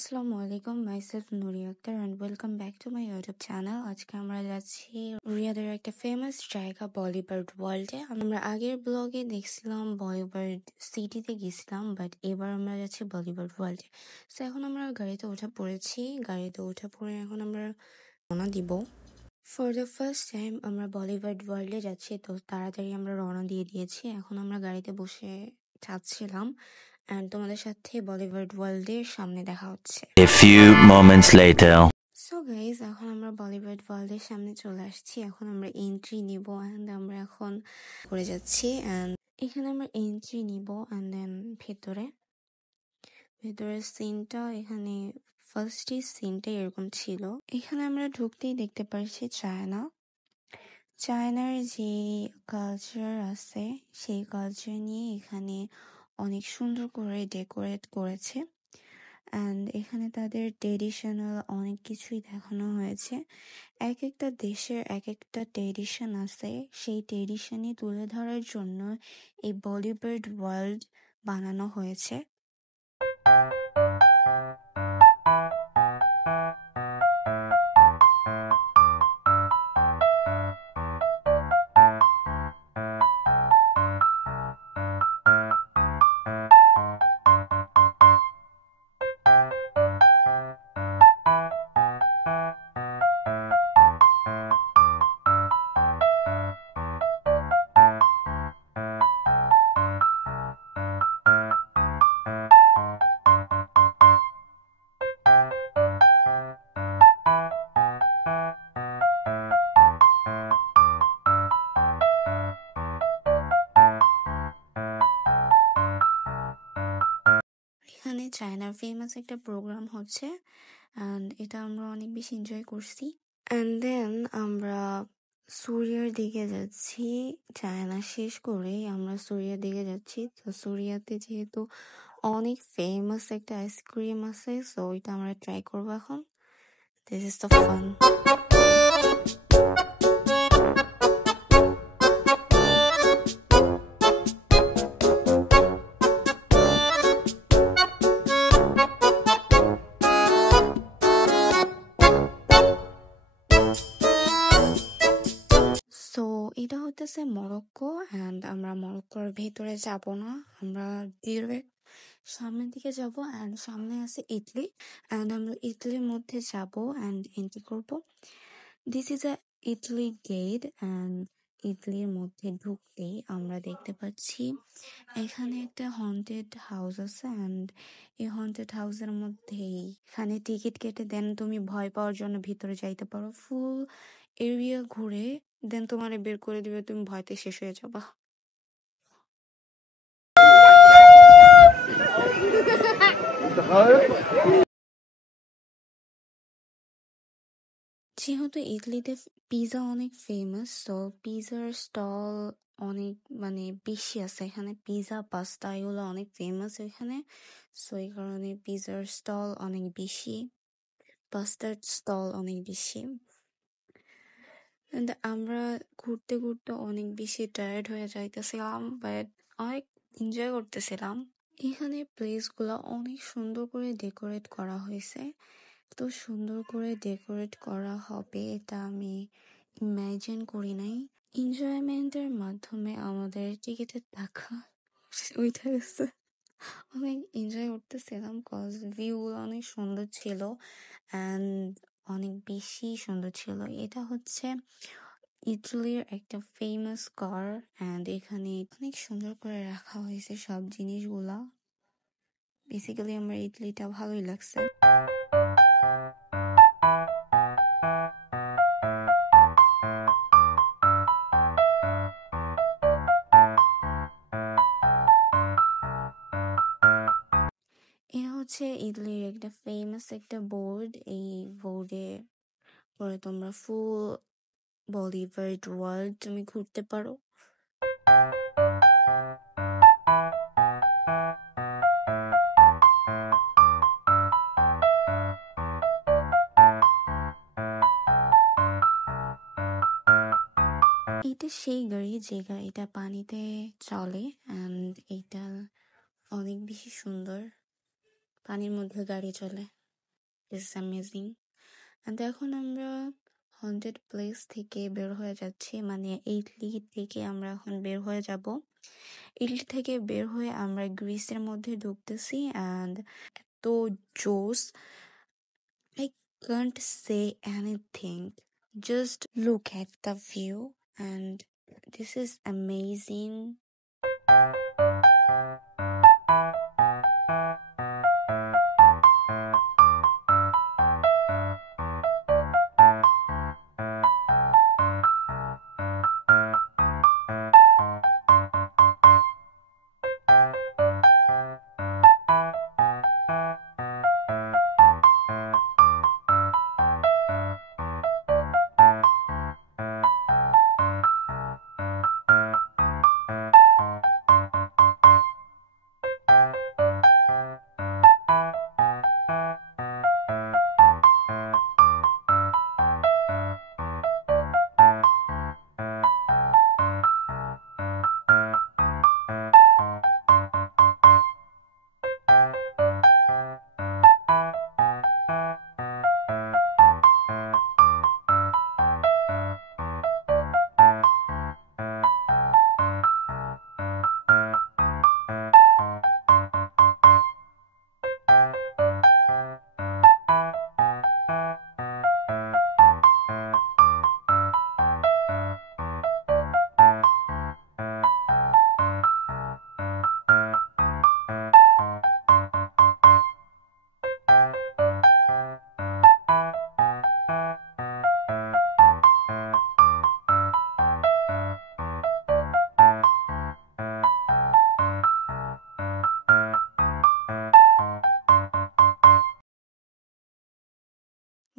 আসসালামু আলাইকুম, myself Nuri Akter and welcome back to my YouTube channel. আজকে আমরা যাচ্ছি রিয়াদের একটা ফেমাস জায়গা বলিউড ওয়ার্ল্ডে। আমরা আগের ব্লগে দেখছিলাম বলিউড সিটিতে গেছিলাম, বাট এবার আমরা যাচ্ছি বলিউড ওয়ার্ল্ডে। সো এখন আমরা গাড়িতে উঠে পড়েছি। গাড়িতে উঠে পড়ে এখন আমরা রওনা দিব। ফর দ্য ফার্স্ট টাইম আমরা বলিউড ওয়ার্ল্ডে যাচ্ছি, তো তাড়াতাড়ি আমরা রওনা দিয়ে দিয়েছি। এখন আমরা গাড়িতে বসে যাচ্ছিলাম অ্যান্ড তোমাদের সাথে বলিউড ওয়ার্ল্ডের সামনে দেখা হচ্ছে। A few moments later. So guys, এখন আমরা বলিউড ওয়ার্ল্ডের সামনে চলে আসছি। এখন আমরা এন্ট্রি নিব অ্যান্ড আমরা এখন করে যাচ্ছি অ্যান্ড এখানে আমরা এন্ট্রি নিব অ্যান্ড দেন ভেতরের সিনটা এখানে ফার্স্টই সিনটা এরকম ছিল। এখানে আমরা ঢুকতেই দেখতে পাচ্ছি চায়নার যে কালচার আছে সেই কালচার নিয়ে এখানে অনেক সুন্দর করে ডেকোরেট করেছে অ্যান্ড এখানে তাদের ট্রেডিশনাল অনেক কিছুই দেখানো হয়েছে। এক একটা দেশের এক একটা ট্রেডিশন আছে, সেই ট্রেডিশনই তুলে ধরার জন্য এই বলিউড ওয়ার্ল্ড বানানো হয়েছে। এখানে চায়নার ফেমাস একটা প্রোগ্রাম হচ্ছে অ্যান্ড এটা আমরা অনেক বেশি এনজয় করছি। অ্যান্ড দেন আমরা সুরিয়ার দিকে যাচ্ছি। চায়না শেষ করেই আমরা সুরিয়ার দিকে যাচ্ছি। তো সুরিয়াতে যেহেতু অনেক ফেমাস একটা আইসক্রিম আছে, সো এটা আমরা ট্রাই করবো এখন। This is the fun. So এটা হতেছে মরক্কো অ্যান্ড আমরা মরক্কোর ভেতরে যাব না, আমরা ডিরেক্ট সামনের দিকে যাব অ্যান্ড সামনে আছে ইটালি অ্যান্ড আমরা ইটালির মধ্যে যাব অ্যান্ড এন্ট্রি করব। This is a Italy gate and ইটালির মধ্যে ঢুকতেই আমরা দেখতে পাচ্ছি এখানে একটা হন্টেড হাউস আছে অ্যান্ড এই হন্টেড হাউসের মধ্যেই এখানে টিকিট কেটে দেন তুমি ভয় পাওয়ার জন্য ভিতরে যাইতে পারো। ফুল এরিয়া ঘুরে দেন তোমারে বের করে দিবে, তুমি ভয়তে শেষ হয়ে যাবা। যেহেতু ইতালিতে পিৎজা অনেক ফেমাস, তো পিৎজার স্টল অনেক বেশি আছে এখানে। পিৎজা পাস্তা এগুলো অনেক ফেমাস এখানে, সো এই কারণে পিৎজার স্টল অনেক বেশি, পাস্তার স্টল অনেক বেশি। আমরা ঘুরতে ঘুরতে অনেক বেশি টায়ার্ড হয়ে যাইতেছিলাম, বাট অনেক এনজয় করতেছিলাম। এখানে প্লেসগুলো অনেক সুন্দর করে ডেকোরেট করা হয়েছে। তো সুন্দর করে ডেকোরেট করা হবে এটা আমি ইমাজিন করি নাই। এনজয়মেন্টের মাধ্যমে আমাদের টিকিটের টাকা উঠে গেছে। অনেক এনজয় করতেছিলাম কজ ভিউগুলো অনেক সুন্দর ছিল অ্যান্ড অনেক বেশি সুন্দর ছিল। এটা হচ্ছে ইটালির একটা ফেমাস কার অ্যান্ড এখানে অনেক সুন্দর করে রাখা হয়েছে সব জিনিসগুলা। বেসিক্যালি আমার ইটালিটা ভালোই লাগছে। এটা হচ্ছে ইটালির একটা ফেমাস একটা বোর্ড। এই বোর্ডে পরে তোমরা ফুল বলিউড ওয়ার্ল্ড তুমি ঘুরতে পারো। এটা সেই গাড়ি যে গাড়িটা পানিতে চলে অ্যান্ড এটা অনেক বেশি সুন্দর, পানির মধ্যে গাড়ি চলে। Is amazing. অ্যান্ড এখন আমরা হন্টেড প্লেস থেকে বের হয়ে যাচ্ছি, মানে ইটলি থেকে আমরা এখন বের হয়ে যাব। ইটলি থেকে বের হয়ে আমরা গ্রিসের মধ্যে ঢুকতেছি। অ্যান্ড এত জোস, I can't say anything. Just look at the view, and this is amazing.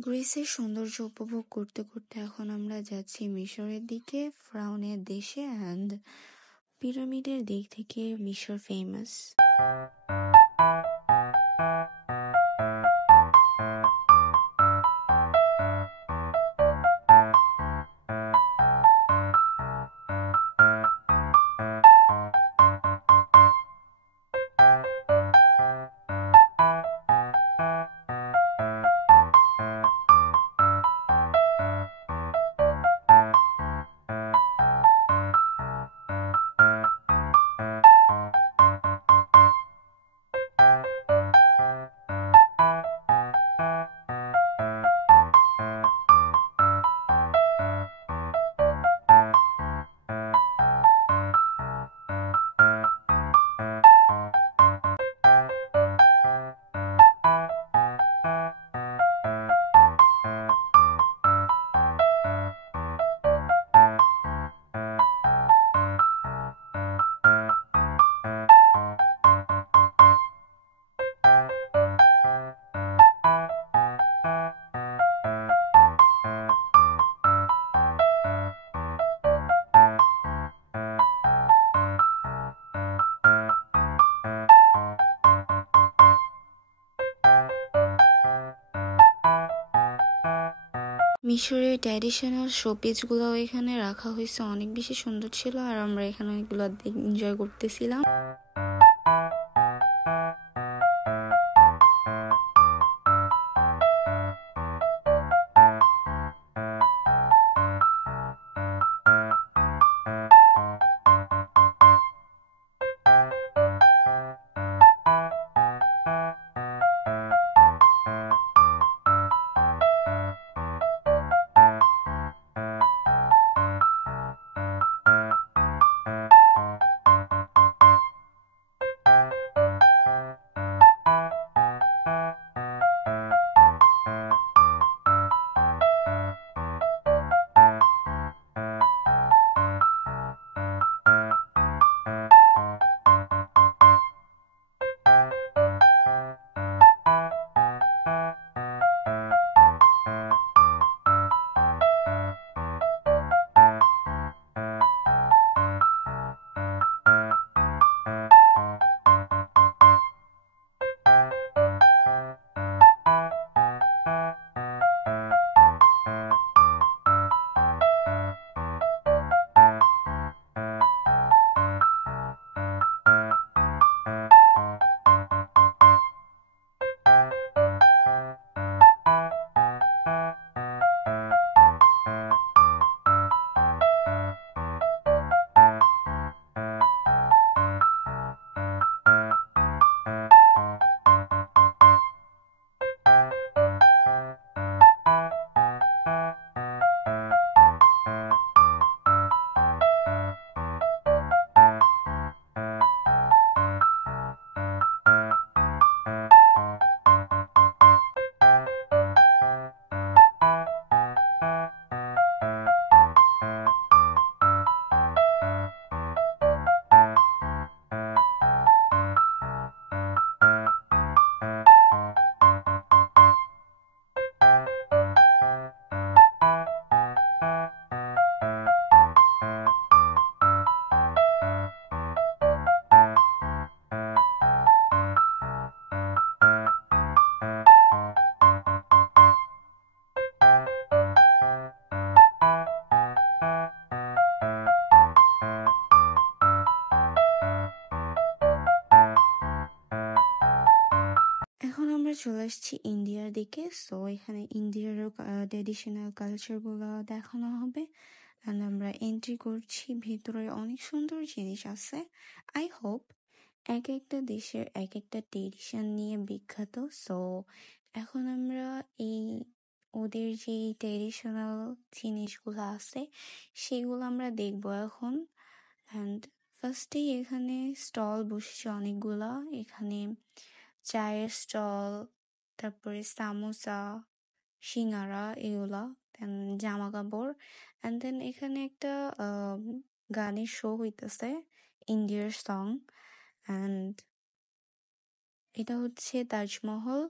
গ্রিসের সৌন্দর্য উপভোগ করতে করতে এখন আমরা যাচ্ছি মিশরের দিকে, ফ্রাউনের দেশে। অ্যান্ড পিরামিডের দিক থেকে মিশর ফেমাস। মিশরের ট্র্যাডিশনাল শোপিসগুলো এখানে রাখা হয়েছে, অনেক বেশি সুন্দর ছিল। আর আমরা এখানে অনেকগুলো এনজয় করতেছিলাম। চলে আসছি ইন্ডিয়ার দিকে। সো এখানে ইন্ডিয়ারও ট্রেডিশনাল কালচারগুলো দেখানো হবে। অ্যান্ড আমরা এন্ট্রি করছি, ভিতরে অনেক সুন্দর জিনিস আছে। আই হোপ এক একটা দেশের এক একটা ট্রেডিশন নিয়ে বিখ্যাত। সো এখন আমরা এই ওদের যে ট্রেডিশনাল জিনিসগুলো আছে সেগুলো আমরা দেখবো এখন। অ্যান্ড ফার্স্টেই এখানে স্টল বসেছে অনেকগুলা। এখানে চায়ের স্টল, তারপরে সামোসা, সিঙ্গারা, এগুলা, দেন জামা কাপড়। অ্যান্ড দেন এখানে একটা গানের শো হইতেছে, ইন্ডিয়ার সং। অ্যান্ড এটা হচ্ছে তাজমহল।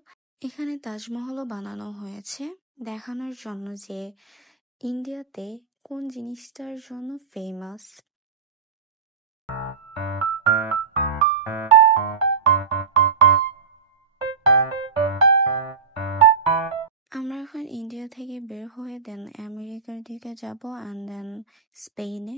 এখানে তাজমহলও বানানো হয়েছে দেখানোর জন্য যে ইন্ডিয়াতে কোন জিনিসটার জন্য ফেমাস। আমরা এখন ইন্ডিয়া থেকে বের হয়ে দেন আমেরিকার দিকে যাব, অ্যান্ড দেন স্পেনে।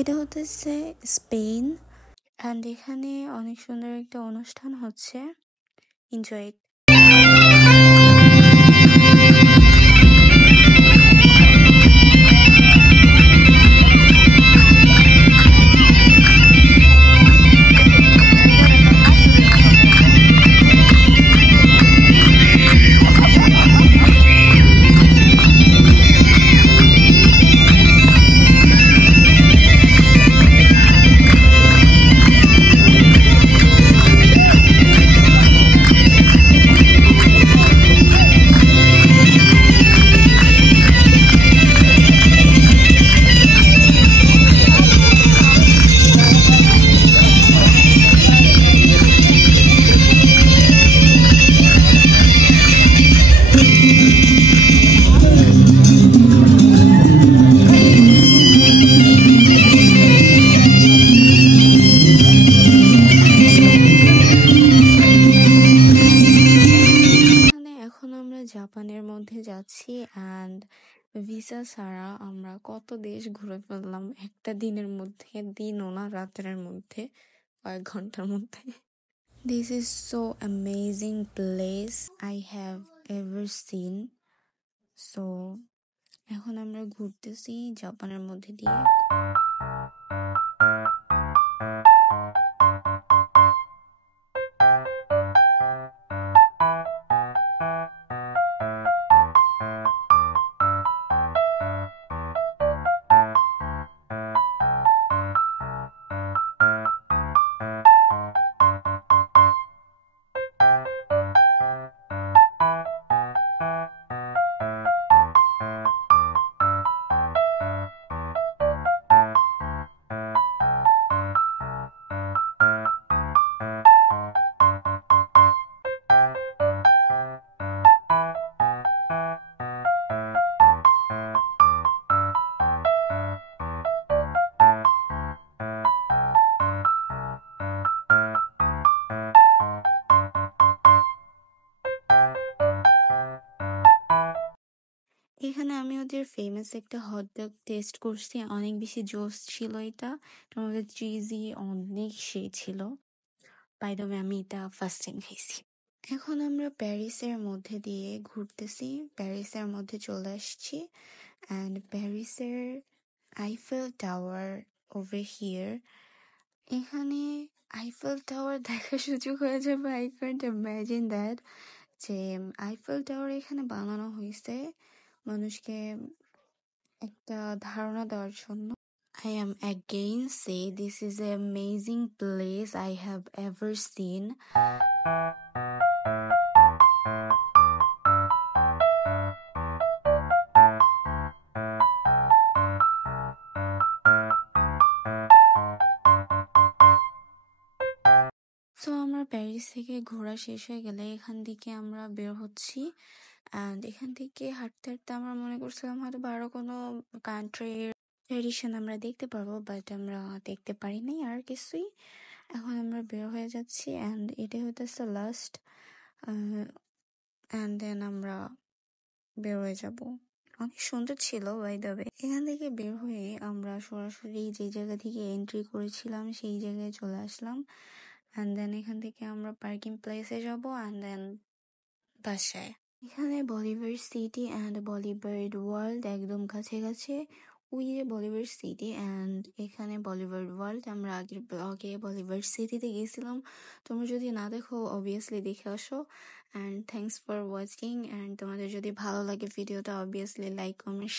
এটা হতেছে স্পেন, অ্যান্ড এখানে অনেক সুন্দর একটা অনুষ্ঠান হচ্ছে। এনজয়। এখন আমরা জাপানের মধ্যে যাচ্ছি, অ্যান্ড ভিসা ছাড়া আমরা কত দেশ ঘুরে ফেললাম একটা দিনের মধ্যে, দিনও না রাতের মধ্যে, কয়েক ঘন্টার মধ্যে। This is so amazing place I have ever seen. So এখন আমরা ঘুরতেছি জাপানের মধ্যে দিয়ে। এখানে আমি ওদের ফেমাস একটা হটডগ টেস্ট করছি, অনেক বেশি জোস ছিল এটা। এটার মধ্যে চিজি অনেক সেই ছিল। বাই দ্য ওয়ে, আমি এটা ফার্স্ট টাইম খাইছি। এখন আমরা প্যারিসের মধ্যে দিয়ে ঘুরতেছি, প্যারিসের মধ্যে চলে আসছি। অ্যান্ড প্যারিসের আইফেল টাওয়ার ওভার হিয়ার। এখানে আইফেল টাওয়ার দেখার সুযোগ হয়ে যাবে, আই ক্যান্ট ইমাজিন দ্যাট। যে আইফেল টাওয়ার এখানে বানানো হয়েছে মানুষকে একটা ধারণা দেওয়ার জন্য। I am again say this is an amazing place I have ever seen. So আমরা প্যারিস থেকে ঘোরা শেষ হয়ে গেলে এখান থেকে আমরা বের হচ্ছি অ্যান্ড এখান থেকে হাঁটতে হাঁটতে আমরা মনে করছিলাম হয়তো আরো কোনো কান্ট্রির ট্রেডিশন আমরা দেখতে পারবো, বাট আমরা দেখতে পারিনি আর কিছুই। এখন আমরা বের হয়ে যাচ্ছি অ্যান্ড এটাই হইতেছে লাস্ট, অ্যান্ড দেন আমরা বের হয়ে যাব। অনেক সুন্দর ছিল বাই দ্য ওয়ে। এখান থেকে বের হয়ে আমরা সরাসরি যে জায়গা থেকে এন্ট্রি করেছিলাম সেই জায়গায় চলে আসলাম অ্যান্ড দেন এখান থেকে আমরা পার্কিং প্লেসে যাব অ্যান্ড দেন বাসায়। এখানে Bolivar city and Bolivar world একদম কাছে ওই যে বলিভার সিটি অ্যান্ড এখানে বলিভার ওয়ার্ল্ড। আমরা আগের ব্লগে বলিভার সিটিতে গেছিলাম, তোমরা যদি না দেখো অবভিয়াসলি দেখে আসো। And thanks for watching, and তোমাদের যদি ভালো লাগে ভিডিওটা অবভিয়াসলি লাইক কমেন্ট